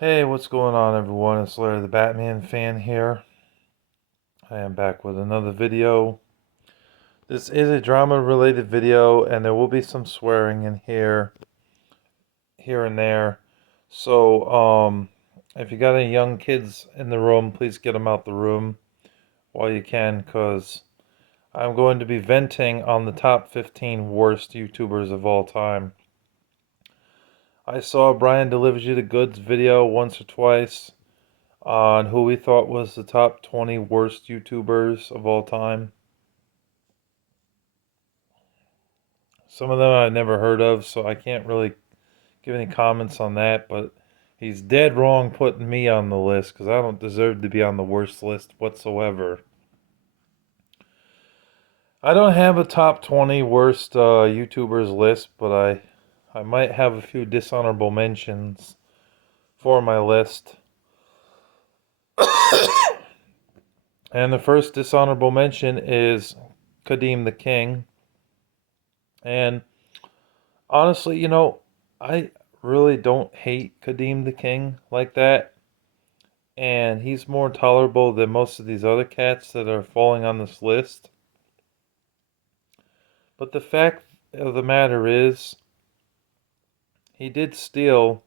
Hey, what's going on, everyone? It's Larry the Batman fan here. I am back with another video. This is a drama related video, and there will be some swearing in here and there. So, if you got any young kids in the room, please get them out the room while you can, because I'm going to be venting on the top 15 worst YouTubers of all time. I saw Brian Delivers You the Goods video once or twice on who we thought was the top 20 worst YouTubers of all time. Some of them I've never heard of, so I can't really give any comments on that, but he's dead wrong putting me on the list because I don't deserve to be on the worst list whatsoever. I don't have a top 20 worst YouTubers list, but I might have a few dishonorable mentions for my list. And the first dishonorable mention is Kadeem the King. And honestly, I really don't hate Kadeem the King like that. And he's more tolerable than most of these other cats that are falling on this list. But the fact of the matter is, he did steal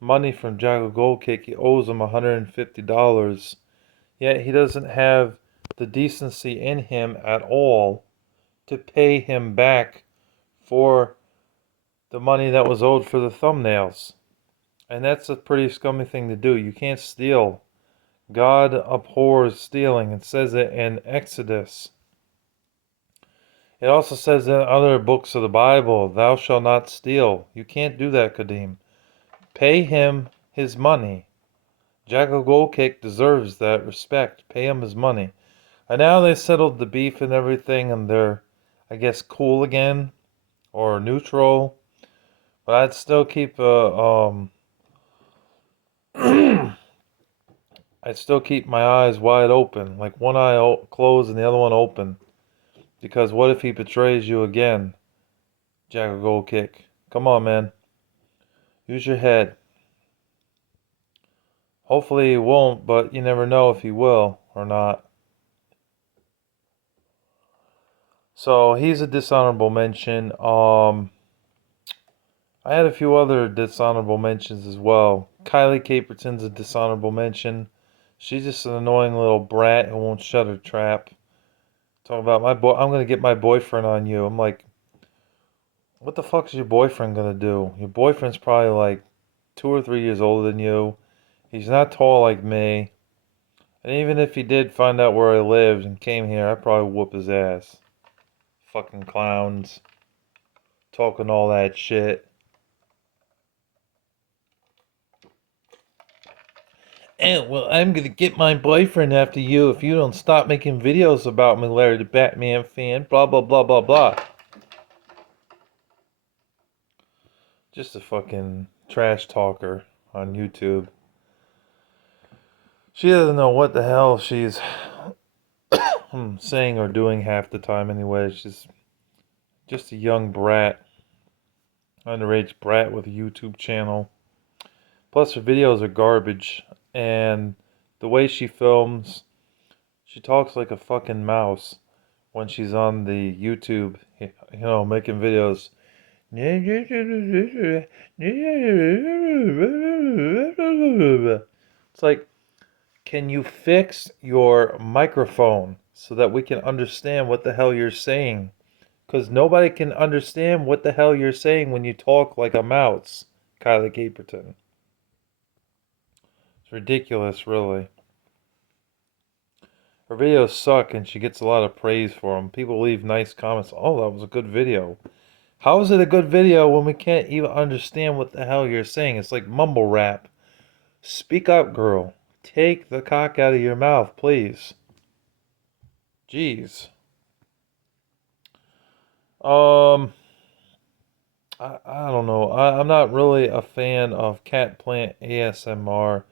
money from Jago Goldkick. He owes him $150. Yet he doesn't have the decency in him at all to pay him back for the money that was owed for the thumbnails. And that's a pretty scummy thing to do. You can't steal. God abhors stealing. It says it in Exodus. It also says in other books of the Bible, thou shalt not steal. You can't do that, Kadeem. Pay him his money. Jacko Goldkick deserves that respect. Pay him his money. And now they settled the beef and everything, and they're, I guess, cool again, or neutral. But I'd still keep I'd still keep my eyes wide open, like one eye closed and the other one open. Because what if he betrays you again, Jacko Goldkick? Come on, man. Use your head. Hopefully he won't, but you never know if he will or not. So he's a dishonorable mention. I had a few other dishonorable mentions as well. Kylie Caperton's a dishonorable mention. She's just an annoying little brat who won't shut her trap. Talking about I'm gonna get my boyfriend on you. I'm like, what the fuck is your boyfriend gonna do? Your boyfriend's probably like 2 or 3 years older than you. He's not tall like me. And even if he did find out where I lived and came here, I'd probably whoop his ass. Fucking clowns. Talking all that shit. And well, I'm gonna get my boyfriend after you if you don't stop making videos about me, Larry the Batman fan. Blah blah blah blah blah. Just a fucking trash talker on YouTube. She doesn't know what the hell she's saying or doing half the time anyway. She's just a young brat. Underage brat with a YouTube channel. Plus her videos are garbage. And the way she films, she talks like a fucking mouse when she's on the YouTube, making videos. It's like, can you fix your microphone so that we can understand what the hell you're saying? Because nobody can understand what the hell you're saying when you talk like a mouse, Kylie Caperton. It's ridiculous, really. Her videos suck and she gets a lot of praise for them. People leave nice comments. Oh, that was a good video. How is it a good video when we can't even understand what the hell you're saying? It's like mumble rap. Speak up, girl. Take the cock out of your mouth, please. Jeez. I don't know. I'm not really a fan of Cat Plant ASMR.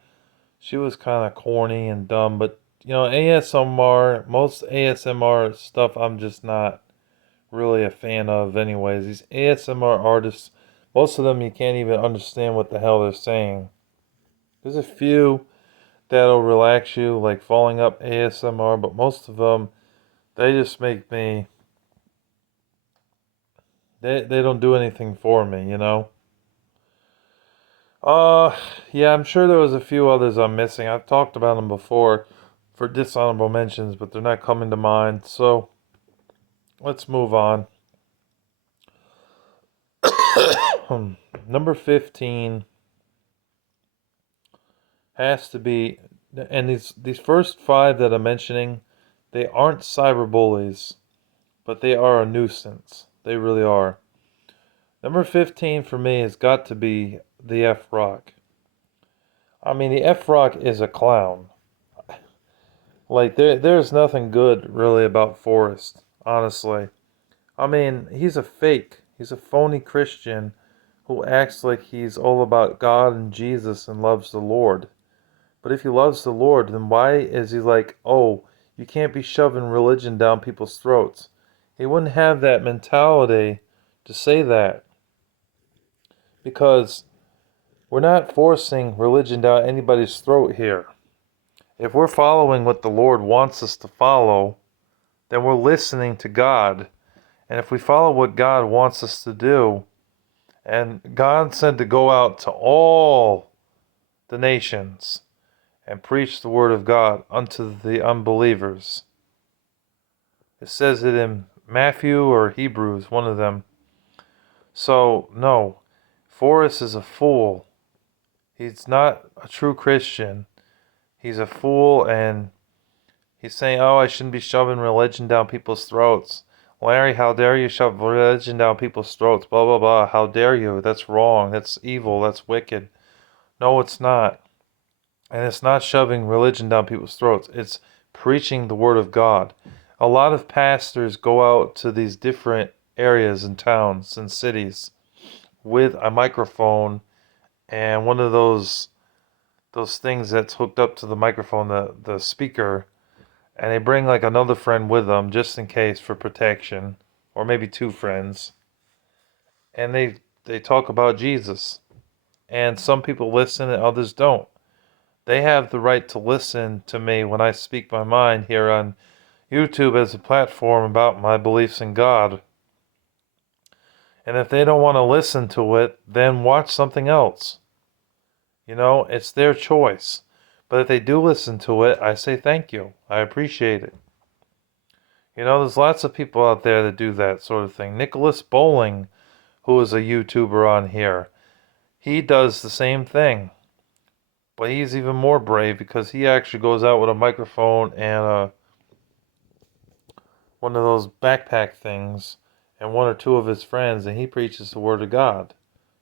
She was kind of corny and dumb, but ASMR, most ASMR stuff I'm just not really a fan of anyways. These ASMR artists, most of them you can't even understand what the hell they're saying. There's a few that'll relax you, like Falling Up ASMR, but most of them, they just make me, they don't do anything for me, you know? Uh, yeah, I'm sure there was a few others I'm missing. I've talked about them before for dishonorable mentions, but they're not coming to mind. So let's move on. Number 15 has to be, and these first five that I'm mentioning, they aren't cyberbullies, but they are a nuisance. They really are. Number 15 for me has got to be the F Rock. I mean, the F Rock is a clown. Like there's nothing good really about Forrest, honestly. I mean, he's a fake. He's a phony Christian who acts like he's all about God and Jesus and loves the Lord. But if he loves the Lord, then why is he like, oh, you can't be shoving religion down people's throats? He wouldn't have that mentality to say that, because we're not forcing religion down anybody's throat here. If we're following what the Lord wants us to follow, then we're listening to God. And if we follow what God wants us to do, and God said to go out to all the nations and preach the word of God unto the unbelievers. It says it in Matthew or Hebrews, one of them. So, no, Forrest is a fool. He's not a true Christian. He's a fool, and he's saying, oh, I shouldn't be shoving religion down people's throats. Larry, how dare you shove religion down people's throats? Blah, blah, blah. How dare you? That's wrong. That's evil. That's wicked. No, it's not. And it's not shoving religion down people's throats. It's preaching the word of God. A lot of pastors go out to these different areas and towns and cities with a microphone and one of those things that's hooked up to the microphone, the speaker, and they bring like another friend with them just in case for protection, or maybe two friends. And they talk about Jesus. And some people listen and others don't. They have the right to listen to me when I speak my mind here on YouTube as a platform about my beliefs in God. And if they don't want to listen to it, then watch something else. You know, it's their choice. But if they do listen to it, I say thank you. I appreciate it. You know, there's lots of people out there that do that sort of thing. Nicholas Bowling, who is a YouTuber on here, he does the same thing. But he's even more brave because he actually goes out with a microphone and one of those backpack things and one or two of his friends, and he preaches the word of God.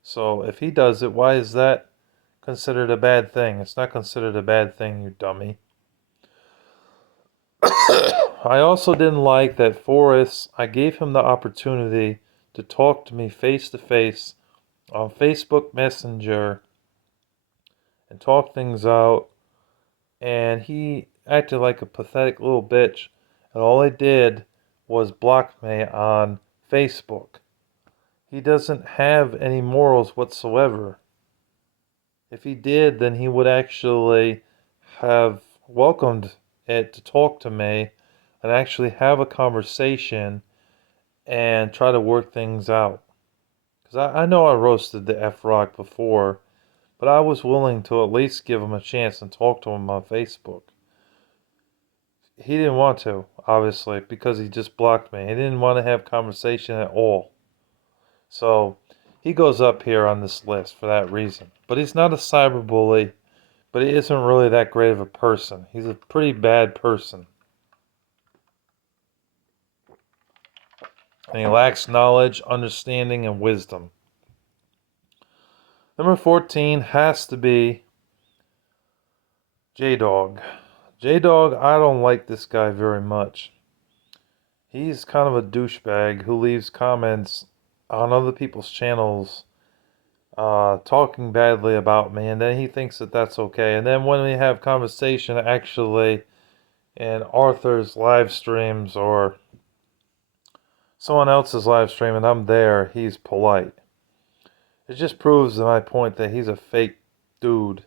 So if he does it, why is that considered a bad thing? It's not considered a bad thing, you dummy. I also didn't like that Forrest, I gave him the opportunity to talk to me face to face on Facebook Messenger and talk things out, and he acted like a pathetic little bitch, and all he did was block me on Facebook. He doesn't have any morals whatsoever. If he did, then he would actually have welcomed it to talk to me and actually have a conversation and try to work things out. Because I know I roasted the F Rock before, but I was willing to at least give him a chance and talk to him on Facebook. He didn't want to, obviously, because he just blocked me. He didn't want to have conversation at all. So he goes up here on this list for that reason. But he's not a cyberbully, but he isn't really that great of a person. He's a pretty bad person. And he lacks knowledge, understanding, and wisdom. Number 14 has to be Jaydog. Jaydog, I don't like this guy very much. He's kind of a douchebag who leaves comments on other people's channels talking badly about me, and then he thinks that that's okay. And then when we have conversation actually in Arthur's live streams or someone else's live stream and I'm there, he's polite. It just proves my point that he's a fake dude.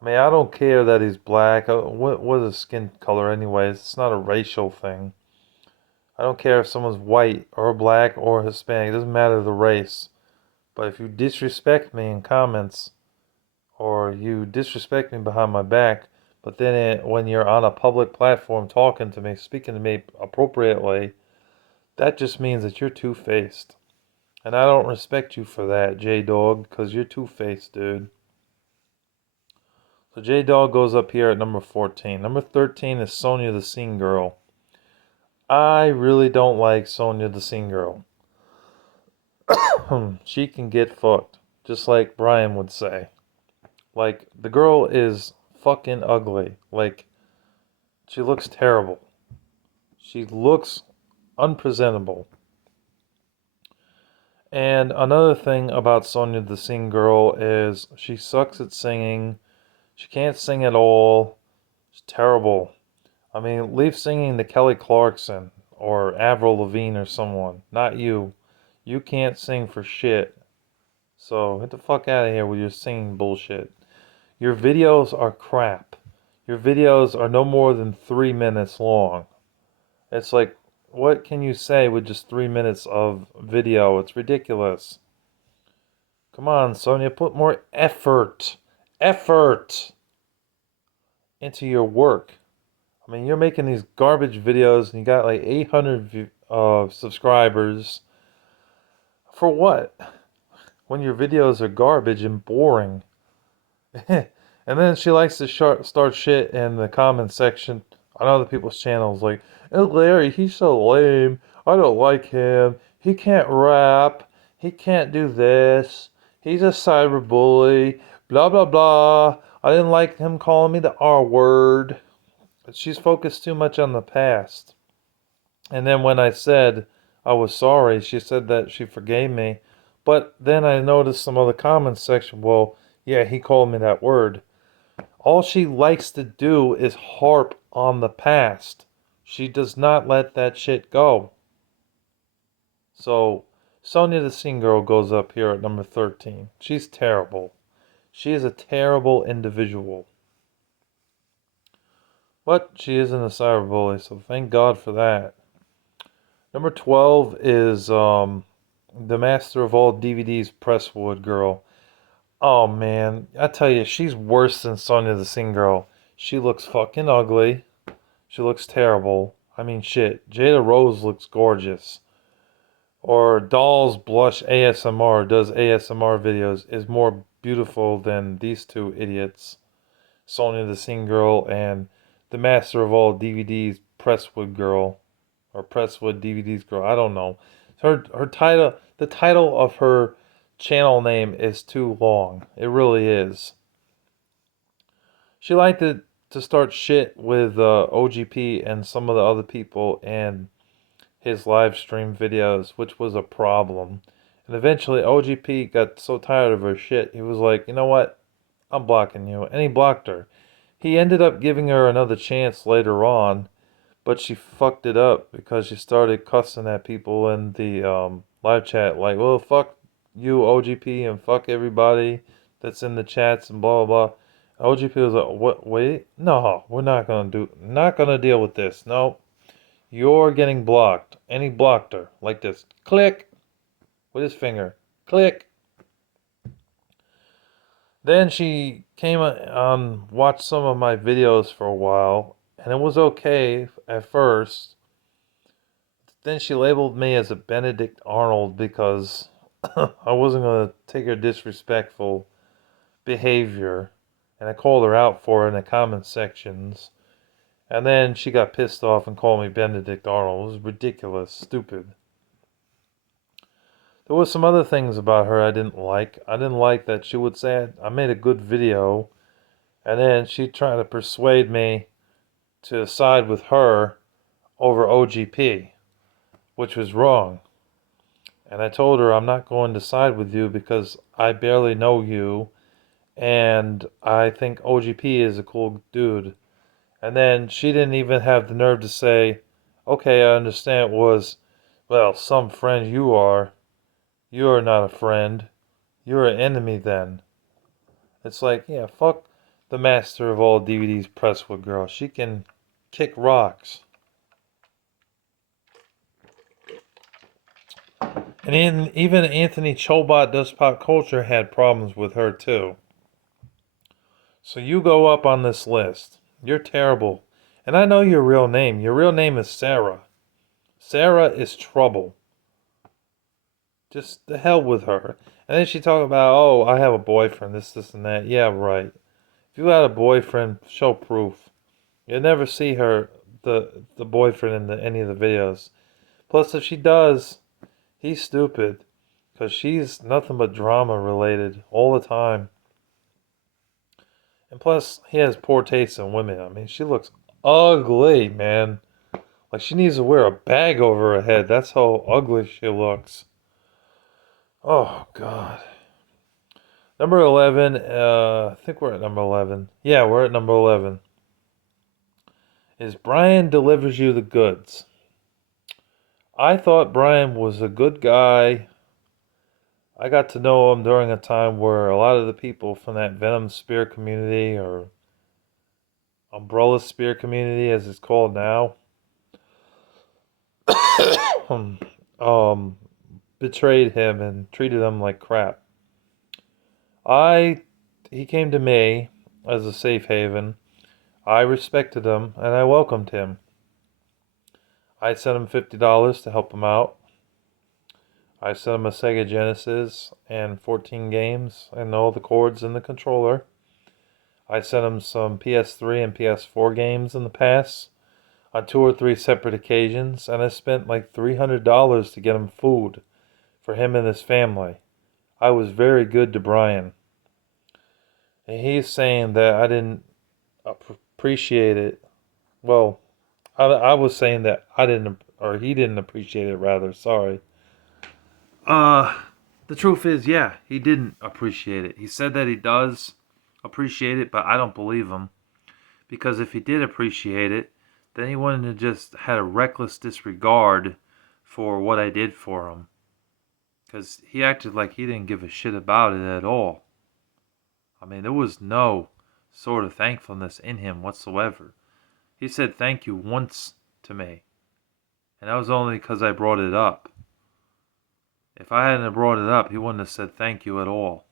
I mean, I don't care that he's black. What is his skin color anyways? It's not a racial thing. I don't care if someone's white or black or Hispanic. It doesn't matter the race. But if you disrespect me in comments or you disrespect me behind my back, but then when you're on a public platform talking to me, speaking to me appropriately, that just means that you're two-faced. And I don't respect you for that, Jaydog, because you're two-faced, dude. So Jaydog goes up here at number 14. Number 13 is Sonya the Scene Girl. I really don't like Sonya the Scene Girl. She can get fucked, just like Brian would say. Like, the girl is fucking ugly. Like, she looks terrible. She looks unpresentable. And another thing about Sonya the Scene Girl is she sucks at singing. She can't sing at all. She's terrible. I mean, leave singing to Kelly Clarkson or Avril Lavigne or someone. Not you. You can't sing for shit. So get the fuck out of here with your singing bullshit. Your videos are crap. Your videos are no more than 3 minutes long. It's like, what can you say with just 3 minutes of video? It's ridiculous. Come on, Sonya, put more effort into your work. I mean, you're making these garbage videos and you got like 800 subscribers. For what? When your videos are garbage and boring. And then she likes to start shit in the comment section on other people's channels like, oh, Larry, he's so lame. I don't like him. He can't rap. He can't do this. He's a cyberbully. Blah, blah, blah. I didn't like him calling me the R word. But she's focused too much on the past. And then when I said I was sorry, she said that she forgave me. But then I noticed some other comments section, well, yeah, he called me that word. All she likes to do is harp on the past. She does not let that shit go. So, Sonya the Scene Girl goes up here at number 13. She's terrible. She is a terrible individual. But she isn't a cyberbully, so thank God for that. Number 12 is the master of all DVDs, Presswood Girl. Oh man, I tell you, she's worse than Sonya the Scene Girl. She looks fucking ugly. She looks terrible. I mean, shit. Jada Rose looks gorgeous. Or Dolls Blush ASMR does ASMR videos is more beautiful than these two idiots. Sonya the Scene Girl and the master of all DVDs, Presswood Girl. Or Presswood DVDs Girl. I don't know. Her title, the title of her channel name is too long. It really is. She liked to start shit with OGP and some of the other people and his live stream videos, which was a problem. And eventually OGP got so tired of her shit, he was like, you know what? I'm blocking you. And he blocked her. He ended up giving her another chance later on, but she fucked it up because she started cussing at people in the live chat like, well, fuck you, OGP, and fuck everybody that's in the chats and blah, blah, blah. OGP was like, what, wait? No, we're not gonna deal with this. No, you're getting blocked. And he blocked her like this. Click with his finger. Click. Then she came on, watched some of my videos for a while, and it was okay at first. Then she labeled me as a Benedict Arnold because I wasn't going to take her disrespectful behavior. And I called her out for it in the comment sections. And then she got pissed off and called me Benedict Arnold. It was ridiculous, stupid. There was some other things about her I didn't like. I didn't like that she would say I made a good video. And then she'd try to persuade me to side with her over OGP, which was wrong. And I told her I'm not going to side with you because I barely know you and I think OGP is a cool dude. And then she didn't even have the nerve to say, okay, I understand it was, well, some friend you are. You're not a friend. You're an enemy then. It's like, yeah, fuck the master of all DVDs, Presswood Girl. She can kick rocks. And even Anthony Chobot Does Pop Culture had problems with her too. So you go up on this list. You're terrible. And I know your real name. Your real name is Sarah. Sarah is trouble. Just the hell with her. And then she talk about, oh, I have a boyfriend, this, and that. Yeah, right. If you had a boyfriend, show proof. You'll never see her, the boyfriend in any of the videos. Plus, if she does, he's stupid. Because she's nothing but drama related all the time. And plus, he has poor taste in women. I mean, she looks ugly, man. Like she needs to wear a bag over her head. That's how ugly she looks. Oh, God. Number 11, I think we're at number 11. Yeah, we're at number 11. Is Brian Delivers You the Goods. I thought Brian was a good guy. I got to know him during a time where a lot of the people from that Venom Spear community, or Umbrella Spear community as it's called now, betrayed him and treated him like crap. He came to me as a safe haven. I respected him and I welcomed him. I sent him $50 to help him out. I sent him a Sega Genesis and 14 games and all the cords and the controller. I sent him some PS3 and PS4 games in the past on 2 or 3 separate occasions, and I spent like $300 to get him food for him and his family. I was very good to Brian. And he's saying that I didn't appreciate it. Well, I was saying that I didn't, or he didn't appreciate it rather, sorry. The truth is, yeah, he didn't appreciate it. He said that he does appreciate it, but I don't believe him. Because if he did appreciate it, then he wouldn't have just had a reckless disregard for what I did for him. Because he acted like he didn't give a shit about it at all. I mean, there was no sort of thankfulness in him whatsoever. He said thank you once to me. And that was only because I brought it up. If I hadn't brought it up, he wouldn't have said thank you at all.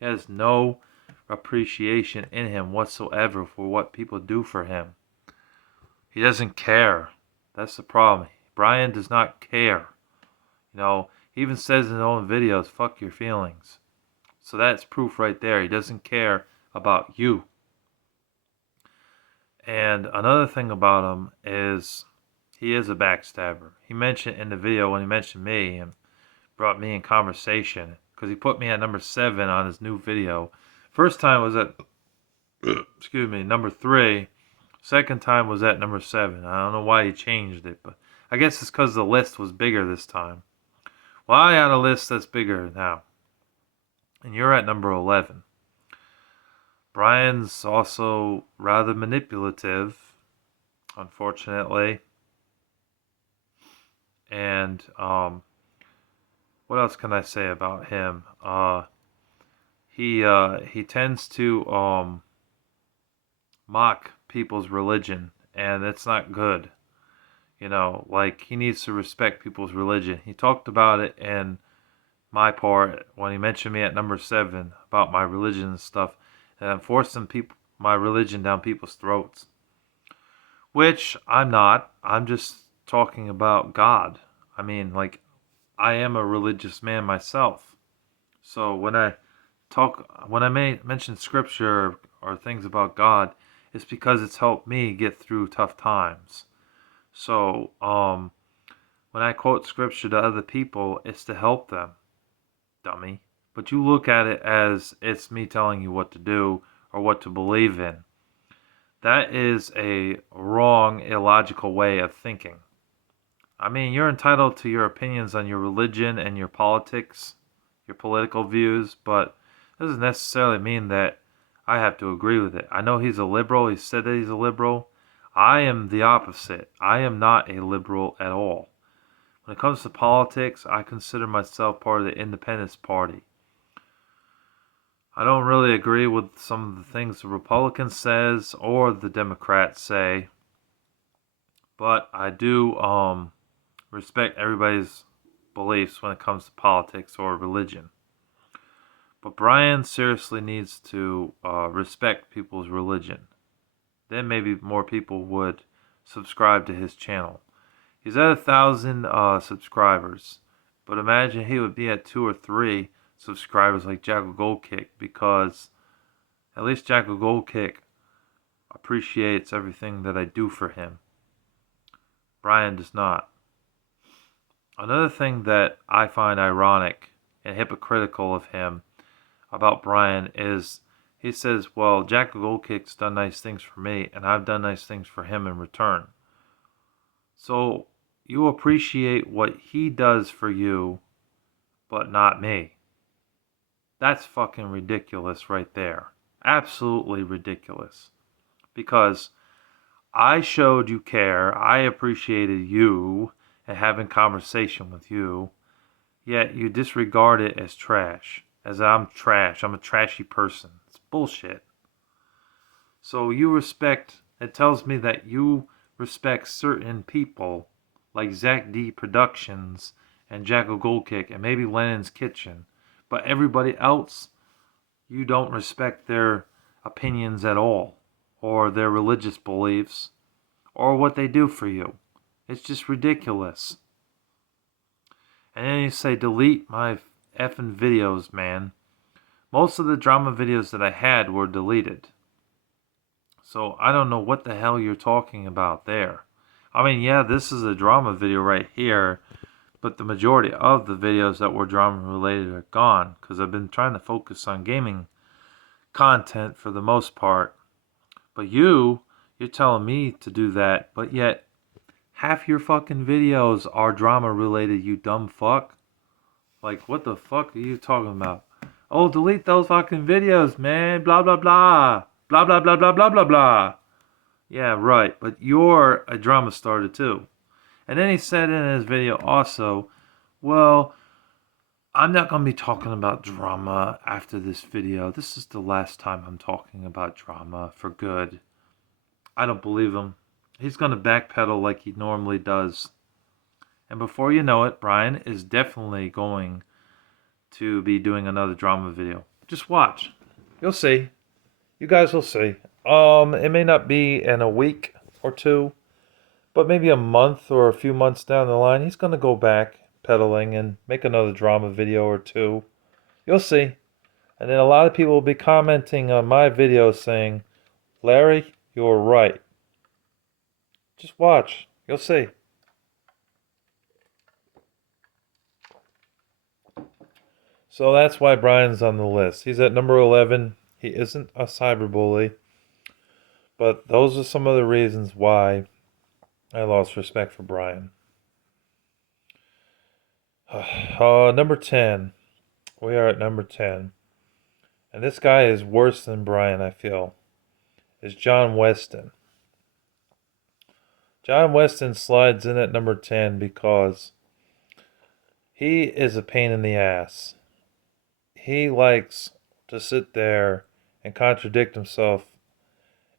He has no appreciation in him whatsoever for what people do for him. He doesn't care. That's the problem. Brian does not care. You know, he even says in his own videos, fuck your feelings. So that's proof right there. He doesn't care about you. And another thing about him is he is a backstabber. He mentioned in the video when he mentioned me and brought me in conversation because he put me at number 7 on his new video. First time was at, number 3. Second time was at number 7. I don't know why he changed it, but I guess it's because the list was bigger this time. Well, I had a list that's bigger now. And you're at number 11. Brian's also rather manipulative, unfortunately. And what else can I say about him? He tends to mock people's religion, and it's not good. You know, like he needs to respect people's religion. He talked about it in my part when he mentioned me at number 7 about my religion and stuff, and I'm forcing my religion down people's throats. Which I'm not. I'm just talking about God. I mean, like, I am a religious man myself. So when I mention scripture or things about God, it's because it's helped me get through tough times. So when I quote scripture to other people, it's to help them, dummy. But you look at it as it's me telling you what to do or what to believe in. That is a wrong, illogical way of thinking. I mean, you're entitled to your opinions on your religion and your politics, your political views, but it doesn't necessarily mean that I have to agree with it. I know he's a liberal. He said that he's a liberal. I am the opposite. I am not a liberal at all. When it comes to politics, I consider myself part of the Independence Party. I don't really agree with some of the things the Republicans says or the Democrats say, but I do respect everybody's beliefs when it comes to politics or religion. But Brian seriously needs to respect people's religion. Then maybe more people would subscribe to his channel. He's at 1,000 subscribers, but imagine he would be at 2 or 3 subscribers like Jackal Goldkick, because at least Jackal Goldkick appreciates everything that I do for him. Brian does not. Another thing that I find ironic and hypocritical of him about Brian is he says, well, Jackal Goldkick's done nice things for me, and I've done nice things for him in return. So you appreciate what he does for you, but not me. That's fucking ridiculous right there. Absolutely ridiculous. Because I showed you care, I appreciated you and having conversation with you, yet you disregard it as trash. As I'm trash. I'm a trashy person. It's bullshit. So you respect, it tells me that you respect certain people like Zach D Productions and Jackal Goldkick and maybe Lennon's Kitchen. But everybody else, you don't respect their opinions at all, or their religious beliefs, or what they do for you. It's just ridiculous. And then you say, delete my effing videos, man. Most of the drama videos that I had were deleted. So I don't know what the hell you're talking about there. I mean, yeah, this is a drama video right here, but the majority of the videos that were drama related are gone, because I've been trying to focus on gaming content for the most part. But you're telling me to do that, but yet half your fucking videos are drama related, you dumb fuck. Like, what the fuck are you talking about? Oh, delete those fucking videos, man. Blah, blah, blah. Blah, blah, blah, blah, blah, blah, blah. Yeah, right. But you're a drama starter, too. And then he said in his video also, well, I'm not going to be talking about drama after this video. This is the last time I'm talking about drama for good. I don't believe him. He's going to backpedal like he normally does. And before you know it, Brian is definitely going to be doing another drama video. Just watch. You'll see. You guys will see. It may not be in a week or two, but maybe a month or a few months down the line, he's going to go back pedaling and make another drama video or two. You'll see. And then a lot of people will be commenting on my videos saying, Larry, you're right. Just watch. You'll see. So that's why Brian's on the list. He's at number 11. He isn't a cyberbully. But those are some of the reasons why I lost respect for Brian. Number 10. We are at number 10. And this guy is worse than Brian, I feel. Is John Weston. John Weston slides in at number 10 because he is a pain in the ass. He likes to sit there and contradict himself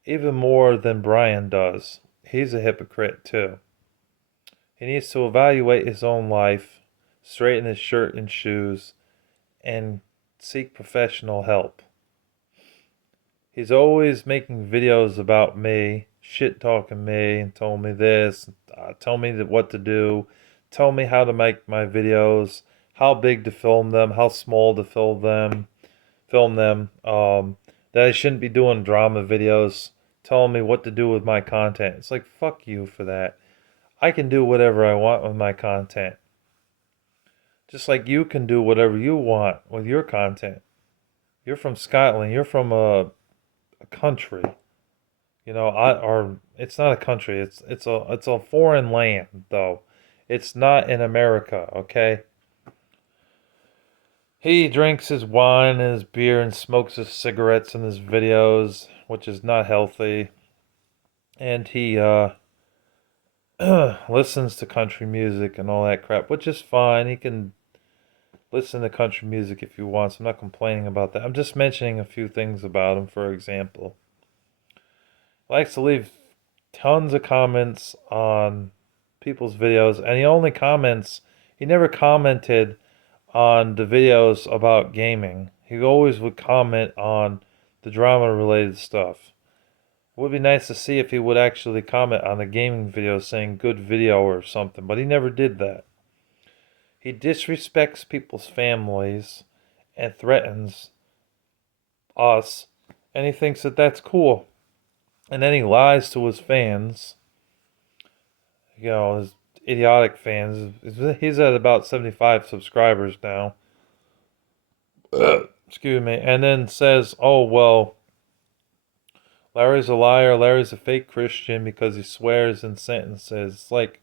even more than Brian does. He's a hypocrite too. He needs to evaluate his own life, straighten his shirt and shoes, and seek professional help. He's always making videos about me, shit talking me, and told me this, tell me what to do, tell me how to make my videos, how big to film them, how small to film them, that I shouldn't be doing drama videos, telling me what to do with my content. It's like, fuck you for that. I can do whatever I want with my content. Just like you can do whatever you want with your content. You're from Scotland. You're from a country. You know, or it's not a country. It's a foreign land though. It's not in America, okay? He drinks his wine and his beer and smokes his cigarettes in his videos, which is not healthy. And he listens to country music and all that crap, which is fine. He can Listen to country music if you want. So I'm not complaining about that. I'm just mentioning a few things about him, for example. He likes to leave tons of comments on people's videos, and he never commented on the videos about gaming. He always would comment on the drama related stuff. It would be nice to see if he would actually comment on the gaming video saying good video or something, but he never did that. He disrespects people's families and threatens us, and he thinks that that's cool. And then he lies to his fans, his idiotic fans. He's at about 75 subscribers now. Excuse me. And then says, oh, well, Larry's a liar. Larry's a fake Christian because he swears in sentences. It's like,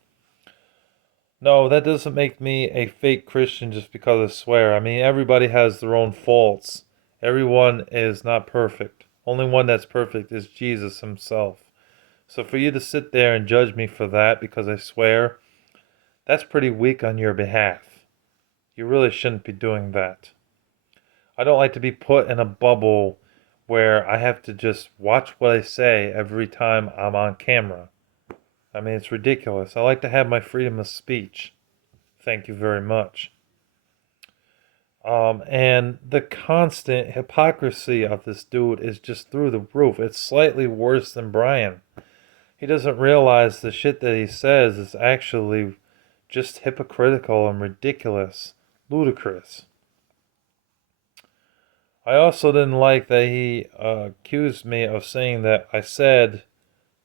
no, that doesn't make me a fake Christian just because I swear. I mean, everybody has their own faults. Everyone is not perfect. Only one that's perfect is Jesus himself. So for you to sit there and judge me for that because I swear, that's pretty weak on your behalf. You really shouldn't be doing that. I don't like to be put in a bubble where I have to just watch what I say every time I'm on camera. I mean, it's ridiculous. I like to have my freedom of speech. Thank you very much. And the constant hypocrisy of this dude is just through the roof. It's slightly worse than Brian. He doesn't realize the shit that he says is actually just hypocritical and ridiculous, ludicrous. I also didn't like that he accused me of saying that I said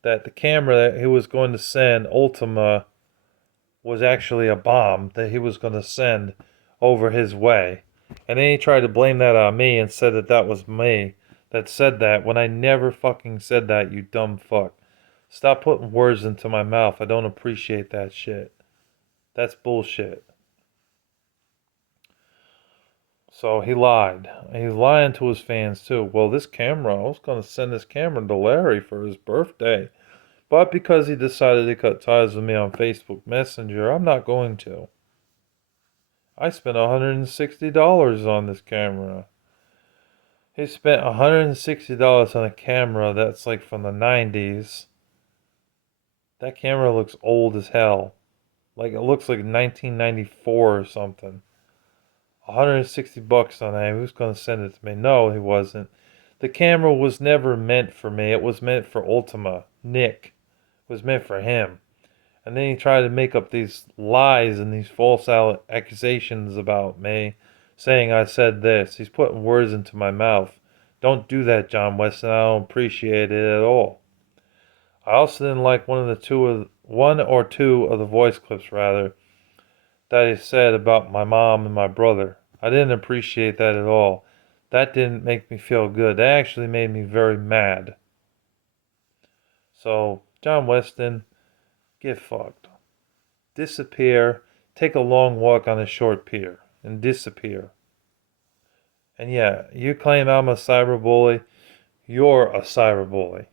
that the camera that he was going to send, Ultima, was actually a bomb that he was going to send over his way. And then he tried to blame that on me and said that that was me that said that when I never fucking said that, you dumb fuck. Stop putting words into my mouth. I don't appreciate that shit. That's bullshit. So he lied. He's lying to his fans too. Well, this camera, I was going to send this camera to Larry for his birthday. But because he decided to cut ties with me on Facebook Messenger, I'm not going to. I spent $160 on this camera. He spent $160 on a camera that's like from the 90s. That camera looks old as hell. Like it looks like 1994 or something. $160 on that. Who's going to send it to me? No, he wasn't. The camera was never meant for me. It was meant for Ultima. Nick. It was meant for him. And then he tried to make up these lies and these false accusations about me, saying I said this. He's putting words into my mouth. Don't do that, John Weston. I don't appreciate it at all. I also didn't like one or two of the voice clips rather that he said about my mom and my brother. I didn't appreciate that at all. That didn't make me feel good. That actually made me very mad. So, John Weston, get fucked. Disappear. Take a long walk on a short pier and disappear. And yeah, you claim I'm a cyberbully. You're a cyberbully.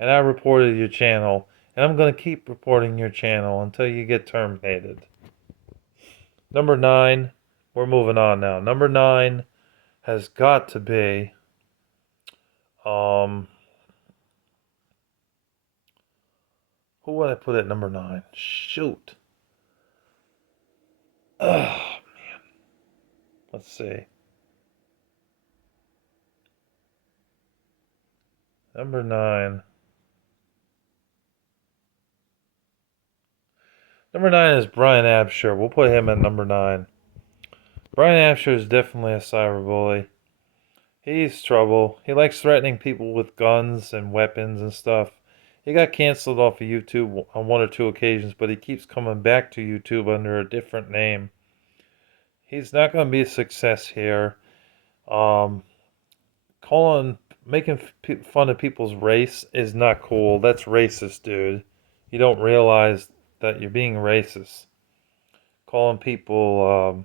And I reported your channel. And I'm going to keep reporting your channel until you get terminated. Number 9. We're moving on now. Number 9 has got to be... who would I put at number 9? Shoot. Oh, man. Let's see. Number 9. Number 9 is Brian Abshire. We'll put him at number 9. Brian Abshire is definitely a cyberbully. He's trouble. He likes threatening people with guns and weapons and stuff. He got canceled off of YouTube on 1 or 2 occasions, but he keeps coming back to YouTube under a different name. He's not going to be a success here. Making fun of people's race is not cool. That's racist, dude. You don't realize that you're being racist. Calling people,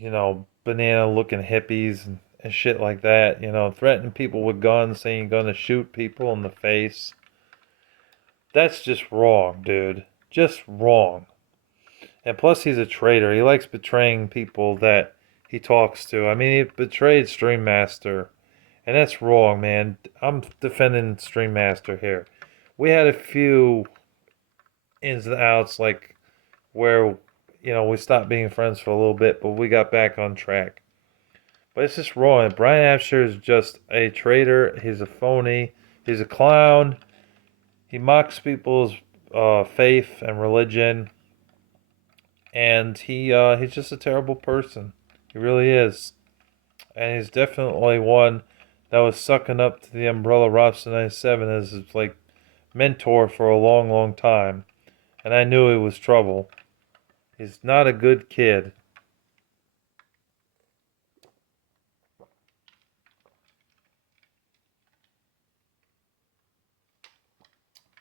banana-looking hippies and shit like that. Threatening people with guns, saying you're going to shoot people in the face. That's just wrong, dude. Just wrong. And plus, he's a traitor. He likes betraying people that he talks to. I mean, he betrayed Stream Master, and that's wrong, man. I'm defending Stream Master here. We had a few ins and outs, like where we stopped being friends for a little bit, but we got back on track. But it's just wrong. Brian Abshire is just a traitor. He's a phony. He's a clown. He mocks people's faith and religion, and he's just a terrible person. He really is, and he's definitely one that was sucking up to the Umbrella Rasta 97 as his like mentor for a long, long time, and I knew he was trouble. He's not a good kid.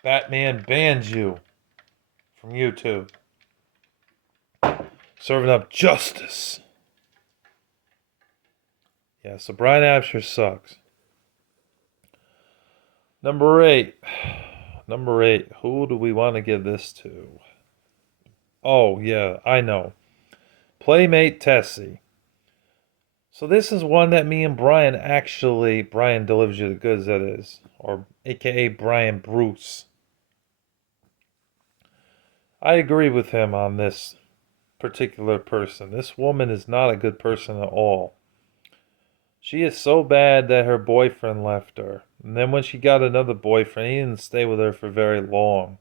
Batman bans you from YouTube. Serving up justice. Yeah, so Brian Abshire sucks. Number 8. Number 8. Who do we want to give this to? Oh, yeah, I know. Playmate Tessy. So this is one that me and Brian Brian delivers you the goods, that is. Or aka Brian Bruce. I agree with him on this particular person. This woman is not a good person at all. She is so bad that her boyfriend left her. And then when she got another boyfriend, he didn't stay with her for very long.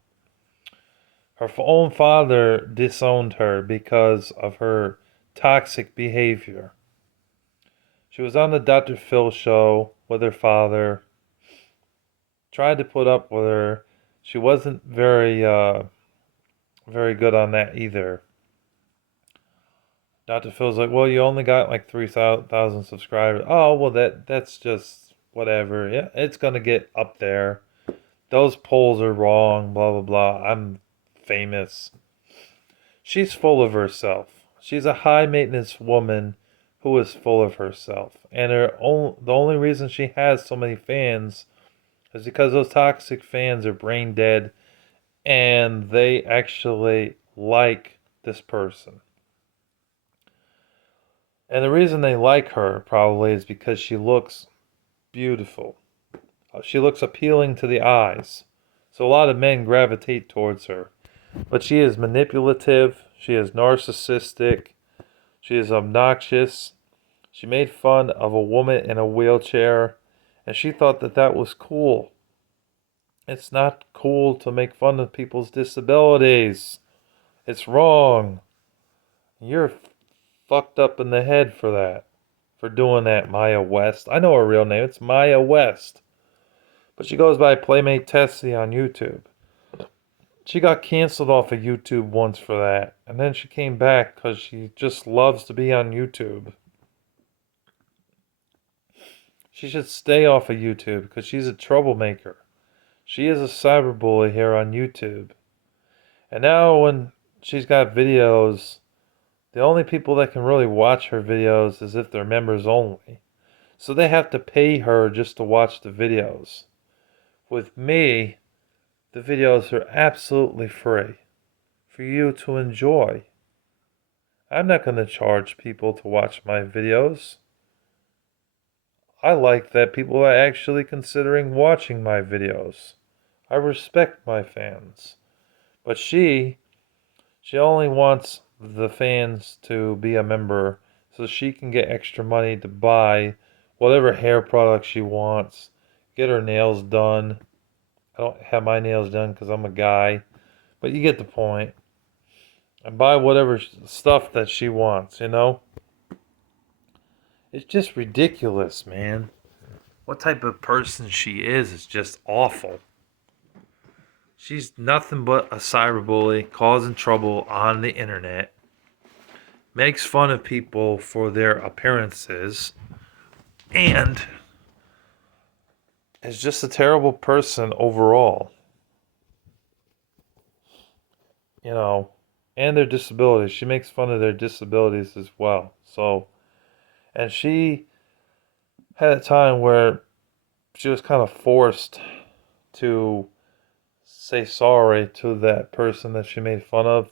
Her own father disowned her because of her toxic behavior. She was on the Dr. Phil show with her father. Tried to put up with her. She wasn't very good on that either. Dr. Phil's like, well, you only got like 3,000 subscribers. Oh, well, that's just whatever. Yeah, it's going to get up there. Those polls are wrong, blah, blah, blah. I'm famous. She's full of herself. She's a high-maintenance woman who is full of herself. And the only reason she has so many fans is because those toxic fans are brain dead and they actually like this person. And the reason they like her probably is because she looks beautiful. She looks appealing to the eyes. So a lot of men gravitate towards her. But she is manipulative. She is narcissistic. She is obnoxious. She made fun of a woman in a wheelchair. And she thought that that was cool. It's not cool to make fun of people's disabilities. It's wrong. You're fucked up in the head for that. For doing that, Maya West. I know her real name. It's Maya West. But she goes by Playmate Tessy on YouTube. She got canceled off of YouTube once for that. And then she came back because she just loves to be on YouTube. She should stay off of YouTube because she's a troublemaker. She is a cyberbully here on YouTube. And now when she's got videos, the only people that can really watch her videos is if they're members only. So they have to pay her just to watch the videos. With me, the videos are absolutely free for you to enjoy. I'm not going to charge people to watch my videos. I like that people are actually considering watching my videos. I respect my fans. But she only wants the fans to be a member so she can get extra money to buy whatever hair product she wants, get her nails done. I don't have my nails done because I'm a guy, but you get the point. And buy whatever stuff that she wants, you know? It's just ridiculous, man. What type of person she is just awful. She's nothing but a cyberbully, causing trouble on the internet. Makes fun of people for their appearances. And is just a terrible person overall. You know, and their disabilities. She makes fun of their disabilities as well. So, and she had a time where she was kind of forced to say sorry to that person that she made fun of.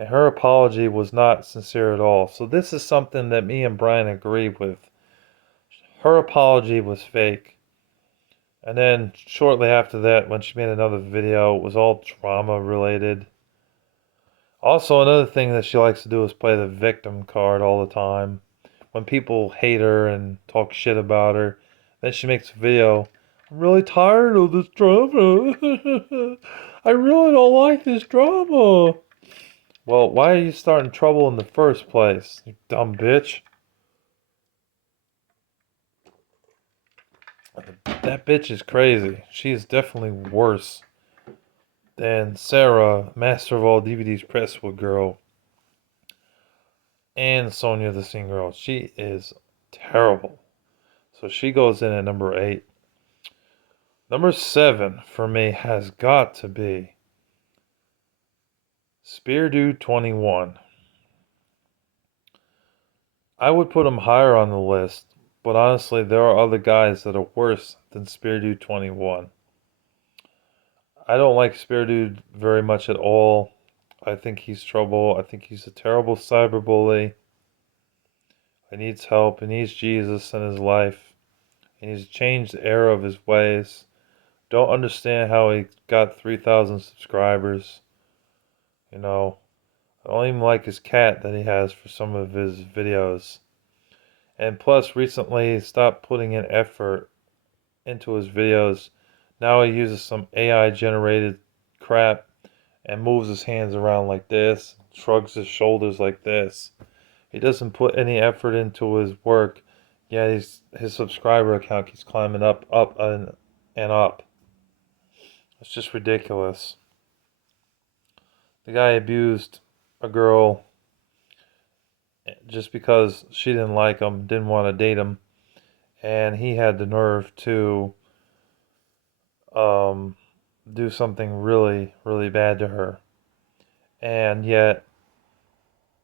and her apology was not sincere at all. So this is something that me and Brian agree with. Her apology was fake. And then shortly after that, when she made another video, it was all drama related. Also, another thing that she likes to do is play the victim card all the time. When people hate her and talk shit about her, then she makes a video. I'm really tired of this drama. I really don't like this drama. Well, why are you starting trouble in the first place, you dumb bitch? That bitch is crazy. She is definitely worse than Sarah, Master of all DVDs Presswood Girl, and Sonia the Scene Girl. She is terrible. So she goes in at number 8. Number 7 for me has got to be Spear Dude 21. I would put him higher on the list, but honestly, there are other guys that are worse than Spear Dude 21. I don't like Spear Dude very much at all. I think he's trouble. I think he's a terrible cyberbully. He needs help. He needs Jesus in his life. He needs to change the era of his ways. Don't understand how he got 3,000 subscribers. You know, I don't even like his cat that he has for some of his videos. And plus, recently, he stopped putting in effort into his videos. Now he uses some AI generated crap and moves his hands around like this, shrugs his shoulders like this. He doesn't put any effort into his work, yet his subscriber account keeps climbing up, and up. It's just ridiculous. The guy abused a girl just because she didn't like him, didn't want to date him, and he had the nerve to do something really, really bad to her. And yet,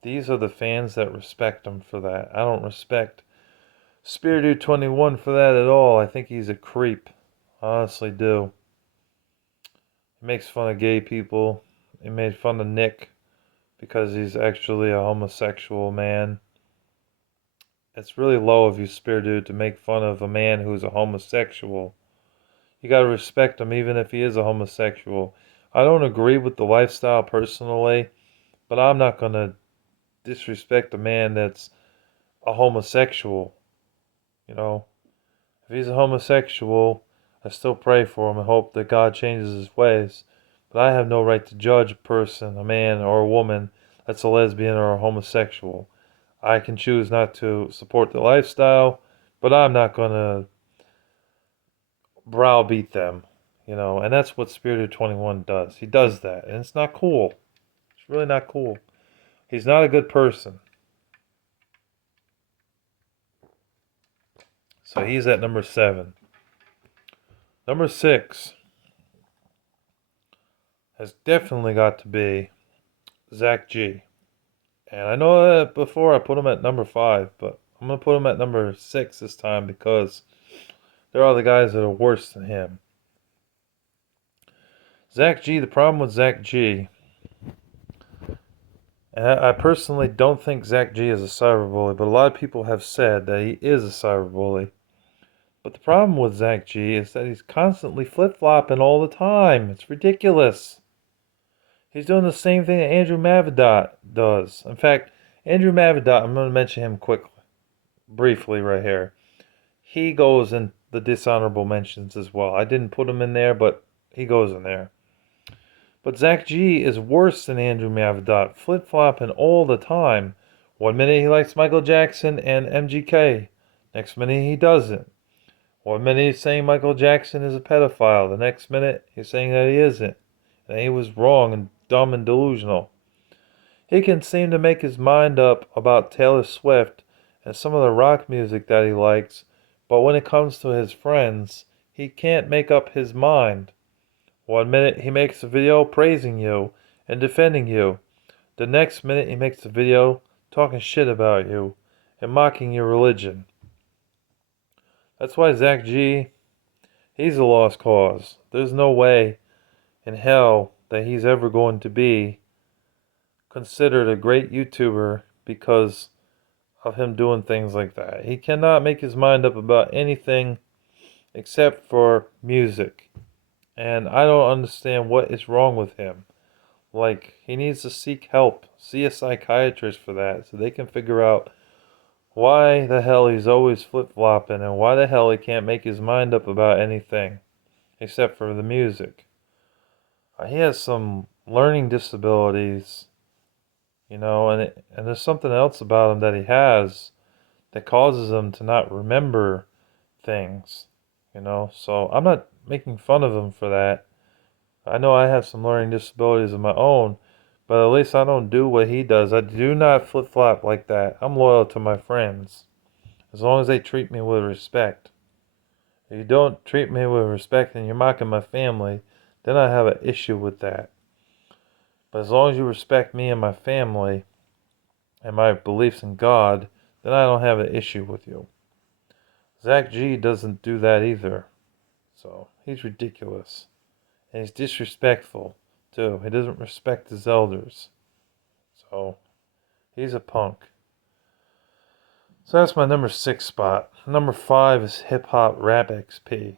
these are the fans that respect him for that. I don't respect Spear Dude 21 for that at all. I think he's a creep. I honestly do. He makes fun of gay people. He made fun of Nick because he's actually a homosexual man. It's really low of you, Spear Dude, to make fun of a man who's a homosexual. You gotta respect him even if he is a homosexual. I don't agree with the lifestyle personally, but I'm not gonna disrespect a man that's a homosexual. You know, if he's a homosexual, I still pray for him and hope that God changes his ways. But I have no right to judge a person, a man or a woman, that's a lesbian or a homosexual. I can choose not to support the lifestyle, but I'm not going to browbeat them, and that's what Spirited 21 does. He does that, and it's not cool. It's really not cool. He's not a good person. So he's at number 7. Number 6 has definitely got to be Zach G. And I know that before I put him at number 5, but I'm going to put him at number 6 this time because there are other guys that are worse than him. Zach G, the problem with Zach G, and I personally don't think Zach G is a cyberbully, but a lot of people have said that he is a cyberbully. But the problem with Zach G is that he's constantly flip-flopping all the time. It's ridiculous. He's doing the same thing that Andrew Mavidot does. In fact, Andrew Mavidot, I'm going to mention him briefly right here. He goes in the dishonorable mentions as well. I didn't put him in there, but he goes in there. But Zach G is worse than Andrew Mavidot, flip-flopping all the time. One minute he likes Michael Jackson and MGK. Next minute he doesn't. One minute he's saying Michael Jackson is a pedophile. The next minute he's saying that he isn't. And he was wrong and dumb and delusional. He can seem to make his mind up about Taylor Swift and some of the rock music that he likes, but when it comes to his friends, he can't make up his mind. One minute he makes a video praising you and defending you. The next minute he makes a video talking shit about you and mocking your religion. That's why Zach G, he's a lost cause. There's no way in hell that he's ever going to be considered a great YouTuber because of him doing things like that. He cannot make his mind up about anything except for music. And I don't understand what is wrong with him. Like, he needs to seek help, see a psychiatrist for that, so they can figure out why the hell he's always flip-flopping and why the hell he can't make his mind up about anything except for the music. He has some learning disabilities, you know, and there's something else about him that he has that causes him to not remember things, you know. So I'm not making fun of him for that. I know I have some learning disabilities of my own, but at least I don't do what he does. I do not flip-flop like that. I'm loyal to my friends, as long as they treat me with respect. If you don't treat me with respect and you're mocking my family, then I have an issue with that. But as long as you respect me and my family and my beliefs in God, then I don't have an issue with you. Zach G doesn't do that either. So, he's ridiculous. And he's disrespectful, too. He doesn't respect his elders. So, he's a punk. So that's my number 6 spot. Number 5 is Hip Hop Rap XP.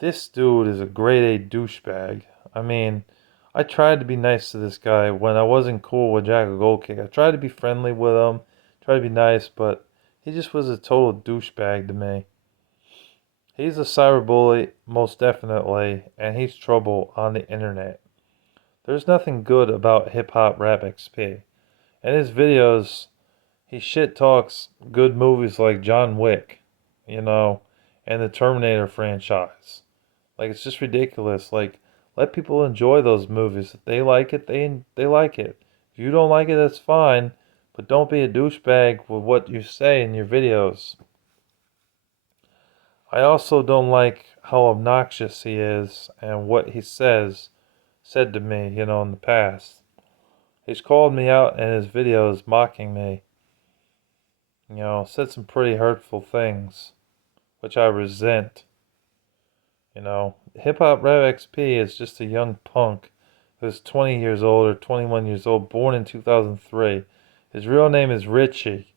This dude is a grade A douchebag. I mean, I tried to be nice to this guy when I wasn't cool with Jack Goldkick. I tried to be friendly with him, tried to be nice, but he just was a total douchebag to me. He's a cyberbully, most definitely, and he's trouble on the internet. There's nothing good about Hip Hop Rap XP. In his videos, he shit talks good movies like John Wick, you know, and the Terminator franchise. Like, it's just ridiculous. Like, let people enjoy those movies. If they like it, they like it. If you don't like it, that's fine. But don't be a douchebag with what you say in your videos. I also don't like how obnoxious he is and what he said to me, you know, in the past. He's called me out in his videos mocking me. You know, said some pretty hurtful things, which I resent. You know, Hip Hop Rev XP is just a young punk who's 20 years old or 21 years old, born in 2003. His real name is Richie.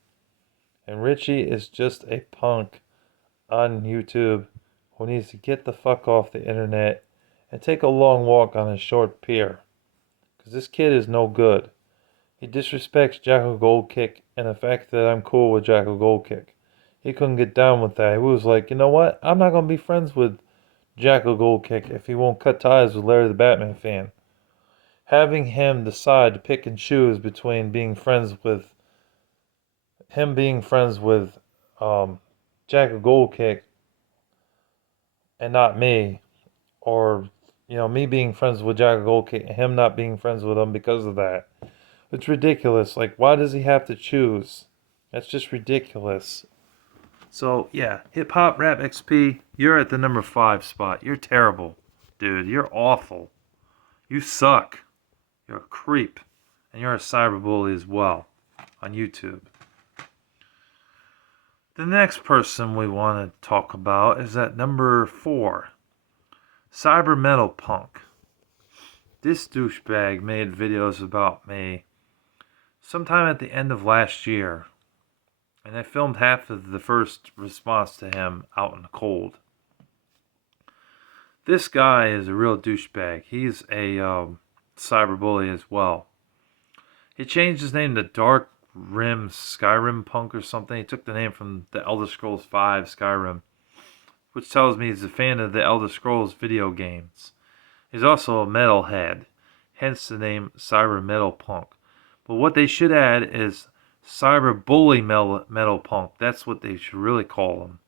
And Richie is just a punk on YouTube who needs to get the fuck off the internet and take a long walk on a short pier. Because this kid is no good. He disrespects Jacko Goldkick and the fact that I'm cool with Jacko Goldkick. He couldn't get down with that. He was like, you know what? I'm not going to be friends with Jacko Goldkick if he won't cut ties with Larry the Batman fan. Having him decide to pick and choose between being friends with Jacko Goldkick and not me, or you know, me being friends with Jacko Goldkick and him not being friends with him because of that. It's ridiculous. Like, why does he have to choose? That's just ridiculous. So, yeah, Hip Hop Rap XP, you're at the number 5 spot. You're terrible, dude. You're awful. You suck. You're a creep. And you're a cyberbully as well on YouTube. The next person we want to talk about is at number 4, Cybermetal Punk. This douchebag made videos about me sometime at the end of last year. And I filmed half of the first response to him out in the cold. This guy is a real douchebag. He's a cyberbully as well. He changed his name to Dark Rim Skyrim Punk or something. He took the name from the Elder Scrolls V Skyrim, which tells me he's a fan of the Elder Scrolls video games. He's also a metalhead, hence the name Cybermetal Punk. But what they should add is Cyberbully Metal Punk. That's what they should really call him.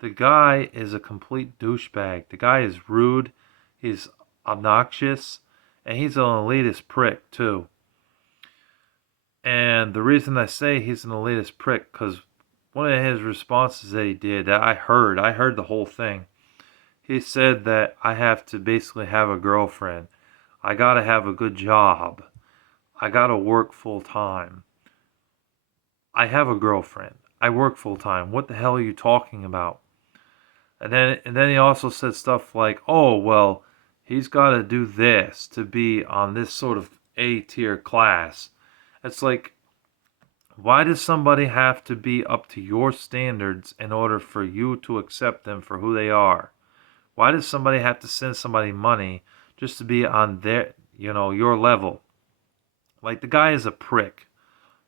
The guy is a complete douchebag. The guy is rude, he's obnoxious, and he's an elitist prick too. And the reason I say he's an elitist prick, because one of his responses that he did, that I heard the whole thing. He said that I have to basically have a girlfriend. I gotta have a good job. I gotta work full time. I have a girlfriend. I work full time. What the hell are you talking about? And then he also said stuff like, oh, well, he's got to do this to be on this sort of A tier class. It's like, why does somebody have to be up to your standards in order for you to accept them for who they are? Why does somebody have to send somebody money just to be on their, your level? Like, the guy is a prick.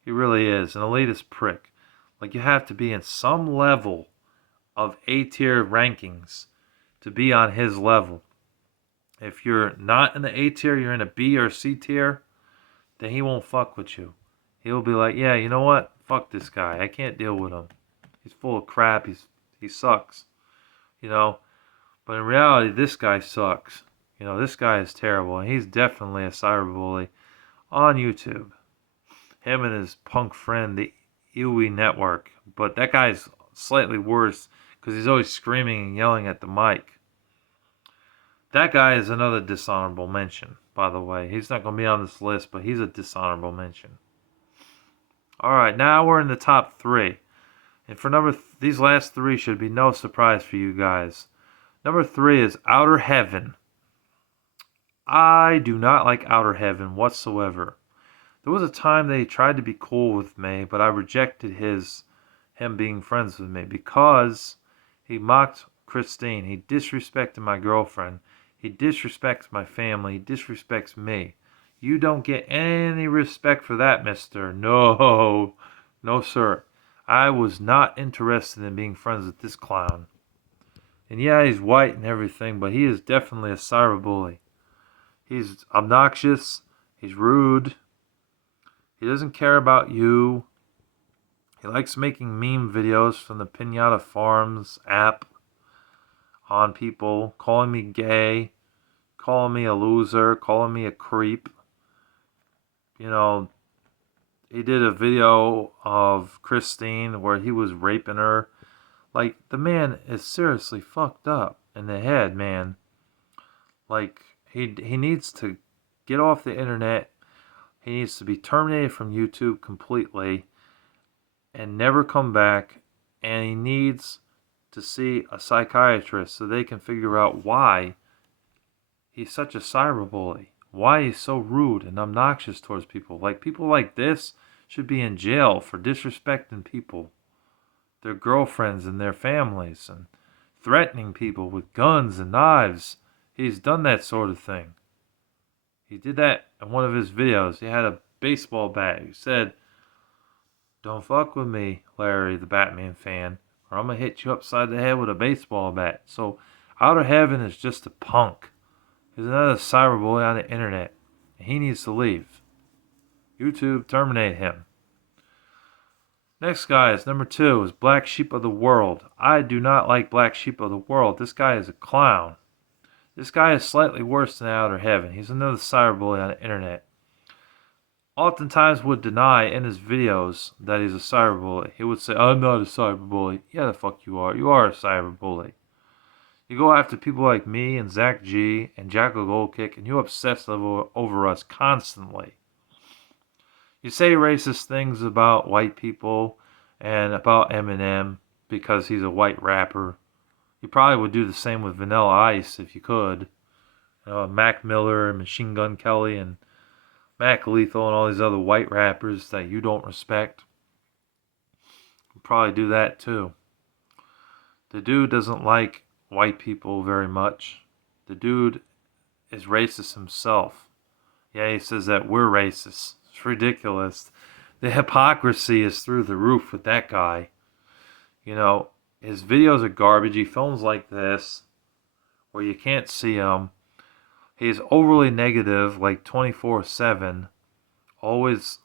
He really is, an elitist prick. Like, you have to be in some level of A tier rankings to be on his level. If you're not in the A tier, you're in a B or C tier, then he won't fuck with you. He'll be like, yeah, you know what? Fuck this guy. I can't deal with him. He's full of crap. He sucks. You know? But in reality, this guy sucks. This guy is terrible. And he's definitely a cyberbully on YouTube. Him and his punk friend, the Iwi Network. But that guy's slightly worse because he's always screaming and yelling at the mic. That guy is another dishonorable mention, by the way. He's not going to be on this list, but he's a dishonorable mention. Alright, now we're in the top 3. And for these last 3 should be no surprise for you guys. Number 3 is Outer Heaven. I do not like Outer Heaven whatsoever. There was a time that he tried to be cool with me, but I rejected him being friends with me because he mocked Christine. He disrespected my girlfriend. He disrespects my family. He disrespects me. You don't get any respect for that, mister. No. No, sir. I was not interested in being friends with this clown. And yeah, he's white and everything, but he is definitely a cyberbully. He's obnoxious. He's rude. He doesn't care about you. He likes making meme videos from the Pinata Farms app on people, calling me gay, calling me a loser, calling me a creep. He did a video of Christine where he was raping her. Like, the man is seriously fucked up in the head, man. Like, he needs to get off the internet. He needs to be terminated from YouTube completely and never come back. And he needs to see a psychiatrist so they can figure out why he's such a cyberbully. Why he's so rude and obnoxious towards people. Like, people like this should be in jail for disrespecting people, their girlfriends and their families, and threatening people with guns and knives. He's done that sort of thing. He did that in one of his videos. He had a baseball bat. He said, "Don't fuck with me, Larry, the Batman fan, or I'm going to hit you upside the head with a baseball bat." So, Outer Heaven is just a punk. He's another cyberbully on the internet. And he needs to leave. YouTube, terminate him. Next guy is number 2 is Black Sheep of the World. I do not like Black Sheep of the World. This guy is a clown. This guy is slightly worse than Outer Heaven. He's another cyberbully on the internet. Oftentimes would deny in his videos that he's a cyberbully. He would say, "I'm not a cyberbully." Yeah, the fuck you are. You are a cyberbully. You go after people like me and Zach G and Jackal Goldkick, and you obsess over us constantly. You say racist things about white people and about Eminem because he's a white rapper. You probably would do the same with Vanilla Ice if you could. Mac Miller and Machine Gun Kelly and Mac Lethal and all these other white rappers that you don't respect. You'd probably do that too. The dude doesn't like white people very much. The dude is racist himself. Yeah, he says that we're racist. It's ridiculous. The hypocrisy is through the roof with that guy. His videos are garbage. He films like this where you can't see him. He's overly negative, like 24/7. Always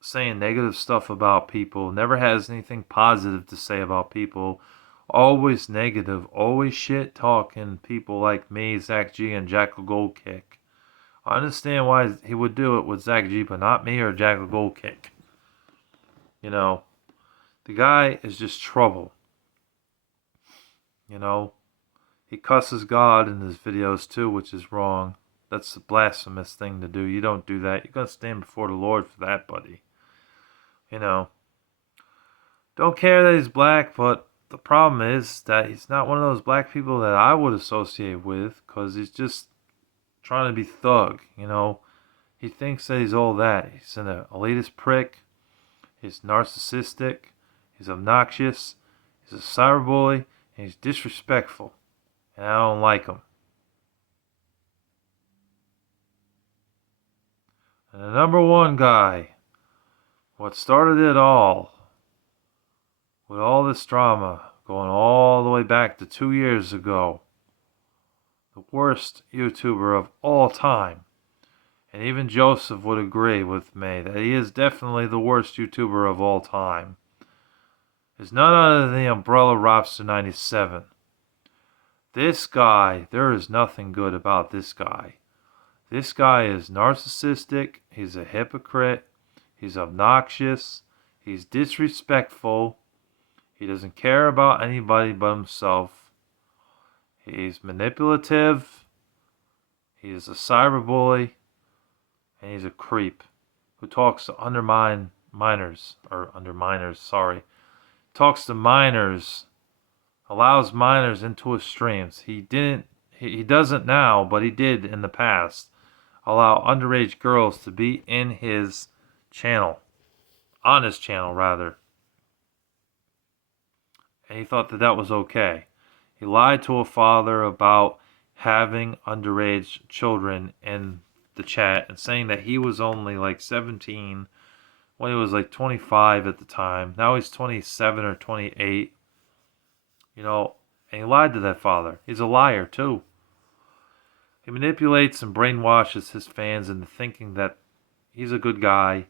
saying negative stuff about people. Never has anything positive to say about people. Always negative. Always shit talking people like me, Zach G, and Jackal Goldkick. I understand why he would do it with Zach G, but not me or Jackal Goldkick. The guy is just trouble. He cusses God in his videos too, which is wrong. That's a blasphemous thing to do. You don't do that. You're going to stand before the Lord for that, buddy. Don't care that he's black, but the problem is that he's not one of those black people that I would associate with because he's just trying to be thug. He thinks that he's all that. He's an elitist prick. He's narcissistic. He's obnoxious. He's a cyberbully. And he's disrespectful. And I don't like him. And the number one guy, what started it all, with all this drama, going all the way back to 2 years ago, the worst YouTuber of all time, and even Joseph would agree with me that he is definitely the worst YouTuber of all time, is none other than the Umbrella Robster 97. This guy, there is nothing good about this guy. This guy is narcissistic, he's a hypocrite, he's obnoxious, he's disrespectful, he doesn't care about anybody but himself, he's manipulative, he is a cyberbully, and he's a creep who talks to talks to minors, allows minors into his streams. He doesn't now, but he did in the past, allow underage girls to be in his channel, on his channel rather. And he thought that that was okay. He lied to a father about having underage children in the chat and saying that he was only like 17 when he was like 25 at the time. Now he's 27 or 28. You know, and he lied to that father. He's a liar too. He manipulates and brainwashes his fans into thinking that he's a good guy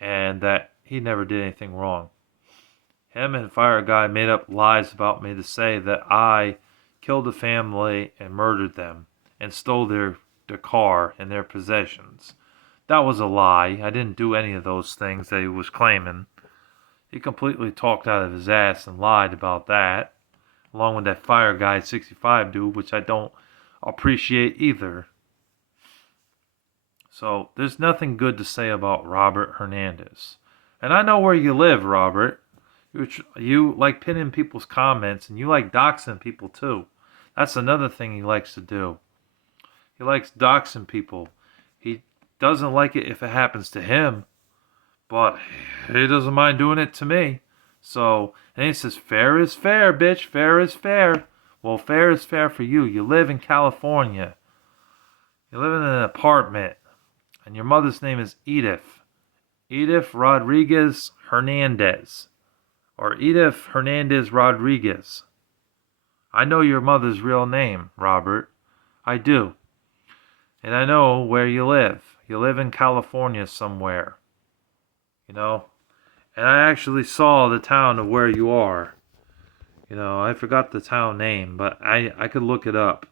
and that he never did anything wrong. Him and Fire Guy made up lies about me to say that I killed a family and murdered them and stole their car and their possessions. That was a lie. I didn't do any of those things that he was claiming. He completely talked out of his ass and lied about that, along with that Fire Guy 65 dude, which I don't appreciate either. So there's nothing good to say about Robert Hernandez. And I know where you live, Robert. You like pinning people's comments, and you like doxing people too. That's another thing he likes to do. He likes doxing people. He doesn't like it if it happens to him, but he doesn't mind doing it to me. So, and he says, fair is fair, bitch. Fair is fair. Well, fair is fair for you. You live in California. You live in an apartment, and your mother's name is Edith. Edith Rodriguez Hernandez. Or Edith Hernandez Rodriguez. I know your mother's real name, Robert. I do. And I know where you live. You live in California somewhere. You know? And I actually saw the town of where you are. You know, I forgot the town name, but I could look it up.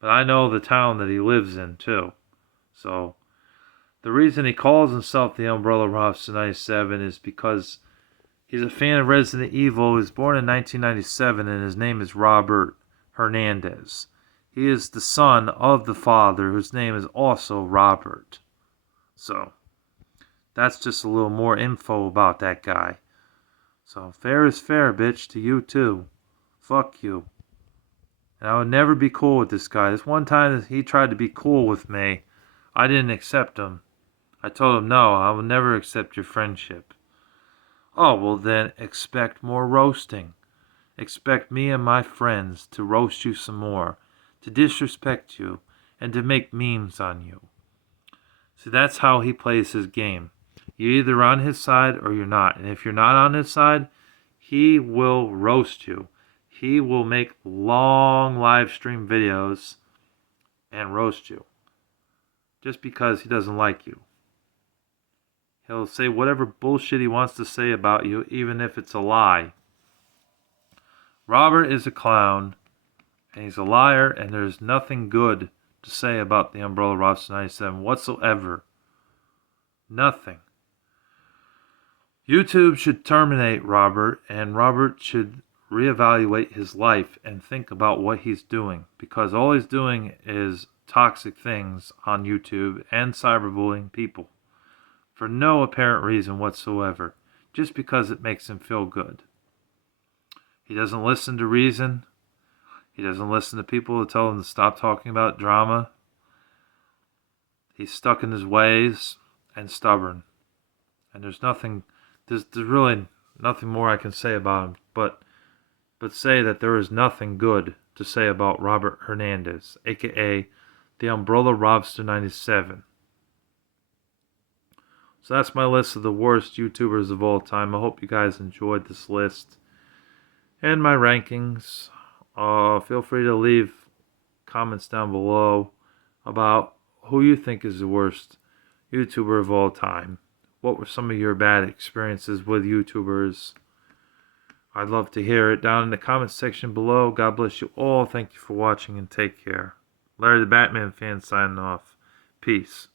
But I know the town that he lives in, too. So, the reason he calls himself the Umbrella Robster 97 is because he's a fan of Resident Evil. He was born in 1997, and his name is Robert Hernandez. He is the son of the father, whose name is also Robert. So, that's just a little more info about that guy. So, fair is fair, bitch, to you too. Fuck you. And I would never be cool with this guy. This one time that he tried to be cool with me, I didn't accept him. I told him, no, I will never accept your friendship. Oh, well then, expect more roasting. Expect me and my friends to roast you some more, to disrespect you, and to make memes on you. See, that's how he plays his game. You're either on his side or you're not. And if you're not on his side, he will roast you. He will make long live stream videos and roast you. Just because he doesn't like you. He'll say whatever bullshit he wants to say about you, even if it's a lie. Robert is a clown, and he's a liar, and there's nothing good to say about the Umbrella Robster 97 whatsoever. Nothing. YouTube should terminate Robert, and Robert should reevaluate his life and think about what he's doing, because all he's doing is toxic things on YouTube and cyberbullying people for no apparent reason whatsoever, just because it makes him feel good. He doesn't listen to reason. He doesn't listen to people who tell him to stop talking about drama. He's stuck in his ways and stubborn. And there's really nothing more I can say about him, but say that there is nothing good to say about Robert Hernandez, aka the Umbrella Robster 97. So that's my list of the worst YouTubers of all time. I hope you guys enjoyed this list and my rankings. Feel free to leave comments down below about who you think is the worst YouTuber of all time. What were some of your bad experiences with YouTubers? I'd love to hear it down in the comments section below. God bless you all. Thank you for watching and take care. Larry the Batman fan signing off. Peace.